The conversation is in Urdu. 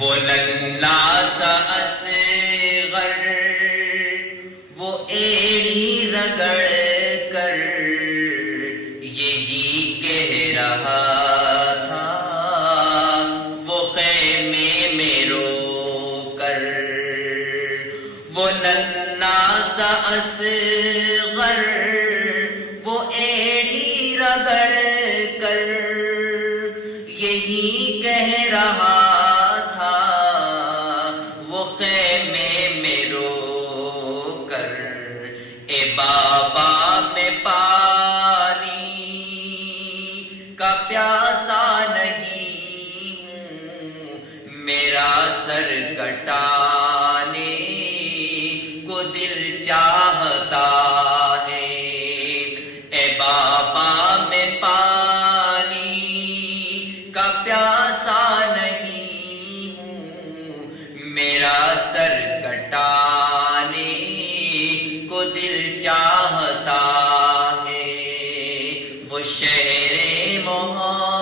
وہ ننھا سا اصغر وہ ایڑی رگڑ کر یہی کہہ رہا تھا وہ خیمے میں رو کر. وہ ننھا سا اصغر وہ ایڑی رگڑ کر یہی کہہ رہا تھا وہ خیمے میں رو کر. اے بابا میں پانی کا پیاسا نہیں ہوں میرا سر کٹانے کو دل چاہتا ہے. اے بابا میں پانی کا پیاسا نہیں ہوں میرا سر کٹانے کو دل چاہتا ہے. وہ شہر محمد